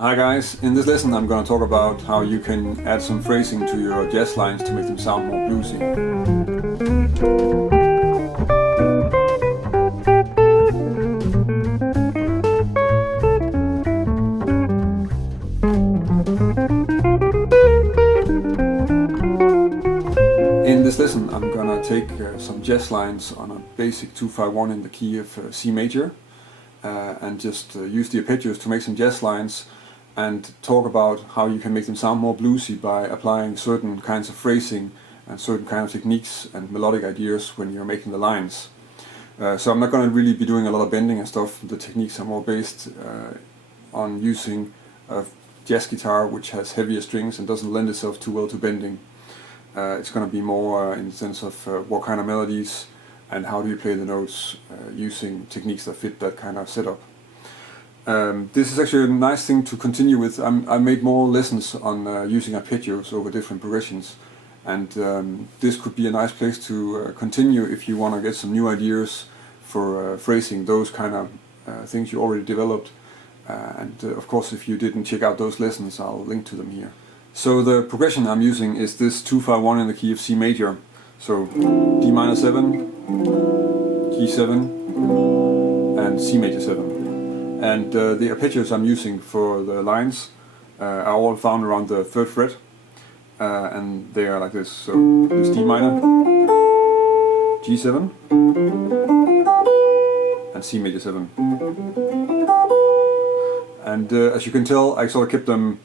Hi guys, in this lesson I'm going to talk about how you can add some phrasing to your jazz lines to make them sound more bluesy. In this lesson I'm going to take some jazz lines on a basic 2-5-1 in the key of C major and just use the arpeggios to make some jazz lines and talk about how you can make them sound more bluesy by applying certain kinds of phrasing and certain kind of techniques and melodic ideas when you're making the lines. So I'm not going to really be doing a lot of bending and stuff. The techniques are more based on using a jazz guitar which has heavier strings and doesn't lend itself too well to bending. It's going to be more in the sense of what kind of melodies and how do you play the notes using techniques that fit that kind of setup. This is actually a nice thing to continue with. I made more lessons on using arpeggios over different progressions, and this could be a nice place to continue if you want to get some new ideas for phrasing those kind of things you already developed. And of course, if you didn't check out those lessons, I'll link to them here. So the progression I'm using is this 2-5-1 in the key of C major. So D minor 7, G7 and C major 7. And the arpeggios I'm using for the lines are all found around the 3rd fret, and they are like this. So this D minor, G7 and C major 7. And as you can tell, I sort of kept them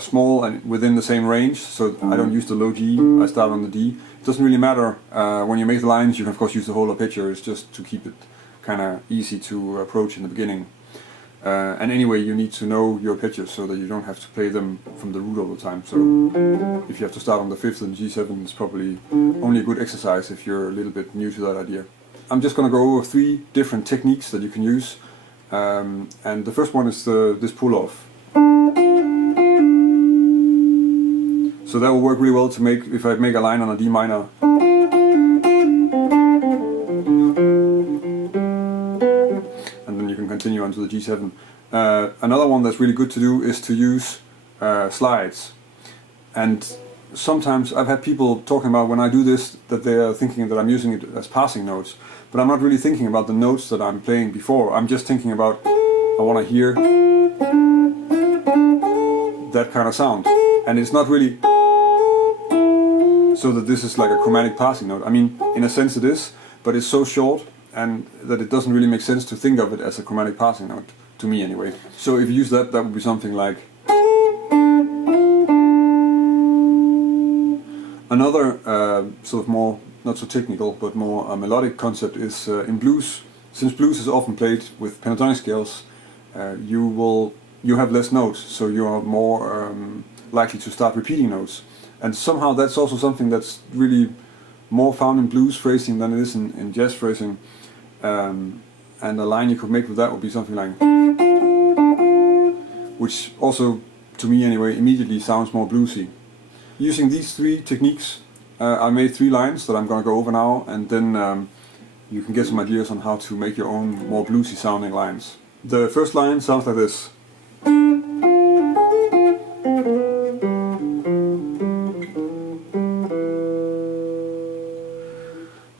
small and within the same range, so I don't use the low G, I start on the D. It doesn't really matter. When you make the lines you can of course use the whole arpeggio, it's just to keep it kind of easy to approach in the beginning. And anyway, you need to know your arpeggios so that you don't have to play them from the root all the time. So if you have to start on the 5th and G7, it's probably only a good exercise if you're a little bit new to that idea. I'm just going to go over 3 different techniques that you can use. And the first one is this pull-off. So that will work really well to make if I make a line on a D minor. And then you can continue on to the G7. Another one that's really good to do is to use slides. And sometimes I've had people talking about when I do this that they are thinking that I'm using it as passing notes. But I'm not really thinking about the notes that I'm playing before. I'm just thinking about I want to hear that kind of sound. And it's not really so that this is like a chromatic passing note. I mean, in a sense it is, but it's so short and that it doesn't really make sense to think of it as a chromatic passing note, to me anyway. So if you use that, that would be something like... Another sort of more, not so technical, but more melodic concept is in blues. Since blues is often played with pentatonic scales, you have less notes, so you are more likely to start repeating notes. And somehow that's also something that's really more found in blues phrasing than it is in jazz phrasing. And a line you could make with that would be something like... which also, to me anyway, immediately sounds more bluesy. Using these 3 techniques, I made 3 lines that I'm going to go over now, and then you can get some ideas on how to make your own more bluesy sounding lines. The first line sounds like this.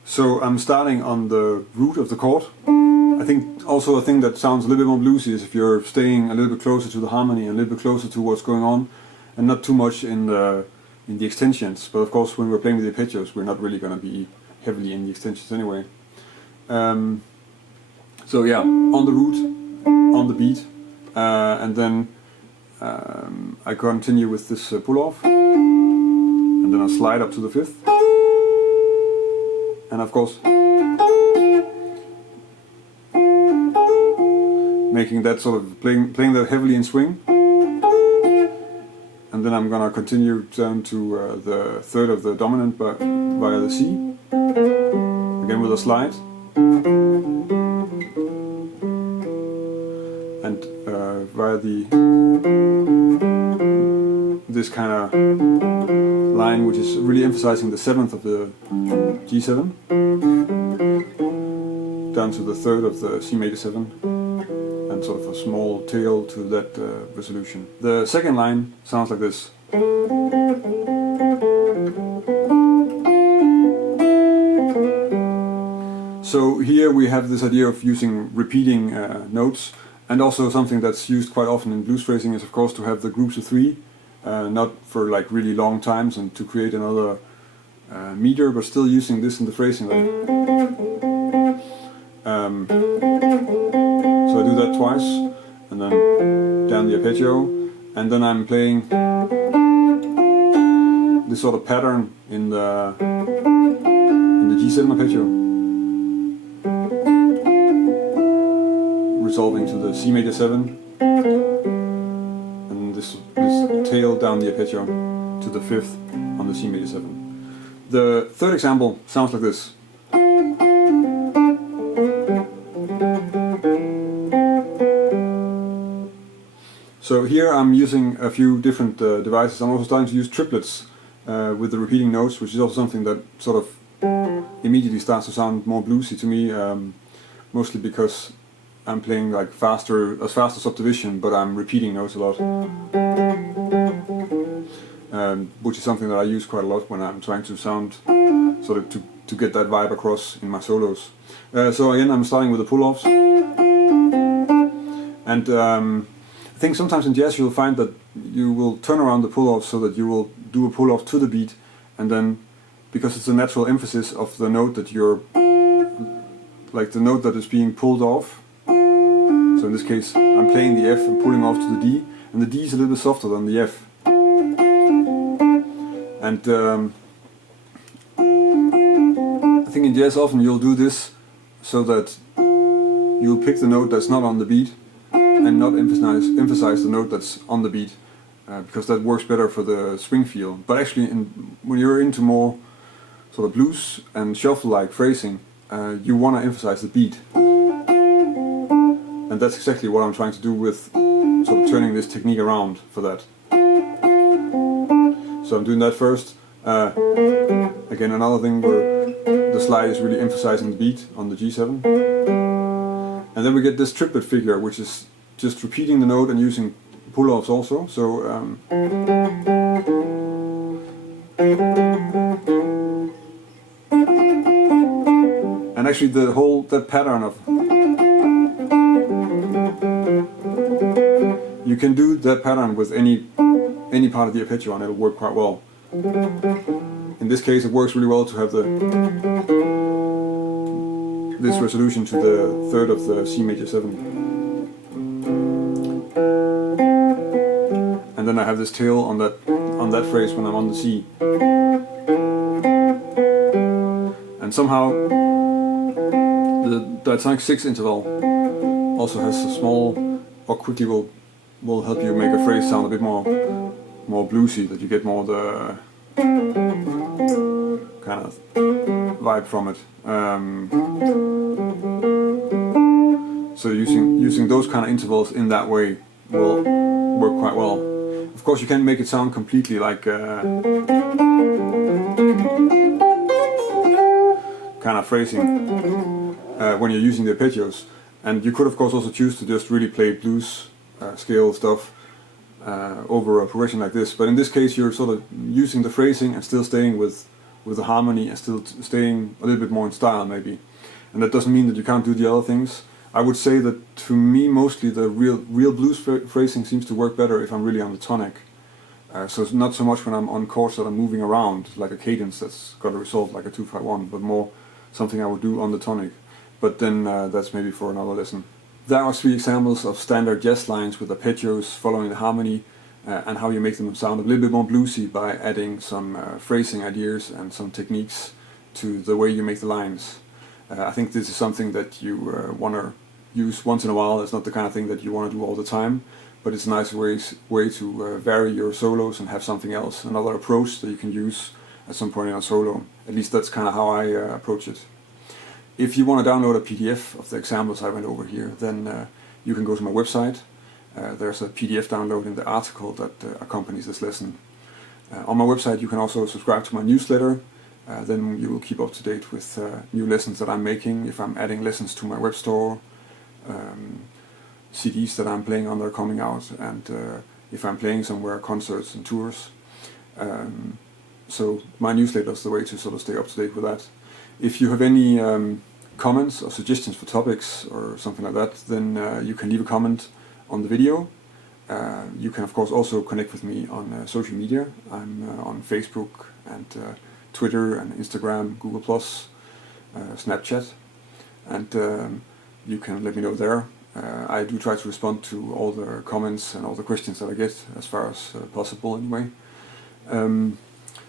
So I'm starting on the root of the chord. I think also a thing that sounds a little bit more bluesy is if you're staying a little bit closer to the harmony and a little bit closer to what's going on, and not too much in the extensions. But of course when we're playing with the arpeggios we're not really going to be heavily in the extensions anyway. So yeah, on the root, on the beat, and then I continue with this pull-off, and then I slide up to the 5th. And of course, making that sort of playing that heavily in swing. And then I'm gonna continue down to the 3rd of the dominant via the C, again with a slide, and via this kind of line which is really emphasizing the 7th of the G7 down to the 3rd of the C major 7 and sort of a small tail to that resolution. The second line sounds like this. So here we have this idea of using repeating notes, and also something that's used quite often in blues phrasing is of course to have the groups of three, not for like really long times and to create another meter, but still using this in the phrasing. Like, so I do that twice, and then down the arpeggio, and then I'm playing this sort of pattern in the G7 arpeggio, resolving to the C major 7, and this tail down the arpeggio to the 5th on the C major 7. The third example sounds like this. So here I'm using a few different devices. I'm also starting to use triplets with the repeating notes, which is also something that sort of immediately starts to sound more bluesy to me, mostly because I'm playing like fast as subdivision, but I'm repeating notes a lot, which is something that I use quite a lot when I'm trying to sound sort of to get that vibe across in my solos. So again, I'm starting with the pull-offs, and I think sometimes in jazz you'll find that you will turn around the pull-off so that you will do a pull-off to the beat, and then because it's a natural emphasis of the note that you're, like the note that is being pulled off. So in this case I'm playing the F and pulling off to the D, and the D is a little bit softer than the F. And I think in jazz often you'll do this so that you'll pick the note that's not on the beat and not emphasize the note that's on the beat, because that works better for the swing feel. But actually when you're into more sort of blues and shuffle-like phrasing, you want to emphasize the beat. And that's exactly what I'm trying to do with sort of turning this technique around for that. So I'm doing that first. Again, another thing where the slide is really emphasizing the beat on the G7. And then we get this triplet figure, which is just repeating the note and using pull-offs also. So and actually that pattern of, you can do that pattern with any part of the arpeggio and it'll work quite well. In this case it works really well to have this resolution to the 3rd of the C major 7. And then I have this tail on that phrase when I'm on the C. And somehow the diatonic 6 interval also has a small, or quickly will help you make a phrase sound a bit more bluesy, that you get more the kind of vibe from it. So using those kind of intervals in that way will work quite well. Of course you can't make it sound completely like kind of phrasing when you're using the arpeggios. And you could of course also choose to just really play blues scale stuff over a progression like this. But in this case you're sort of using the phrasing and still staying with the harmony and still staying a little bit more in style maybe. And that doesn't mean that you can't do the other things. I would say that to me mostly the real blues phrasing seems to work better if I'm really on the tonic. So it's not so much when I'm on chords that I'm moving around like a cadence that's got a result like a 2-5-1, but more something I would do on the tonic. But then that's maybe for another lesson. There are 3 examples of standard jazz lines with arpeggios following the harmony, and how you make them sound a little bit more bluesy by adding some phrasing ideas and some techniques to the way you make the lines. I think this is something that you want to use once in a while. It's not the kind of thing that you want to do all the time, but it's a nice way to vary your solos and have something else, another approach that you can use at some point in a solo. At least that's kind of how I approach it. If you want to download a PDF of the examples I went over here, then you can go to my website. There's a PDF download in the article that accompanies this lesson. On my website you can also subscribe to my newsletter. Then you will keep up to date with new lessons that I'm making, if I'm adding lessons to my web store. CDs that I'm playing on that are coming out, and if I'm playing somewhere, concerts and tours. So my newsletter is the way to sort of stay up to date with that. If you have any comments or suggestions for topics or something like that, then you can leave a comment on the video. You can of course also connect with me on social media. I'm on Facebook and Twitter and Instagram, Google+, Snapchat, and you can let me know there. I do try to respond to all the comments and all the questions that I get as far as possible anyway.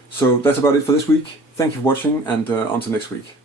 So that's about it for this week. Thank you for watching, and until next week.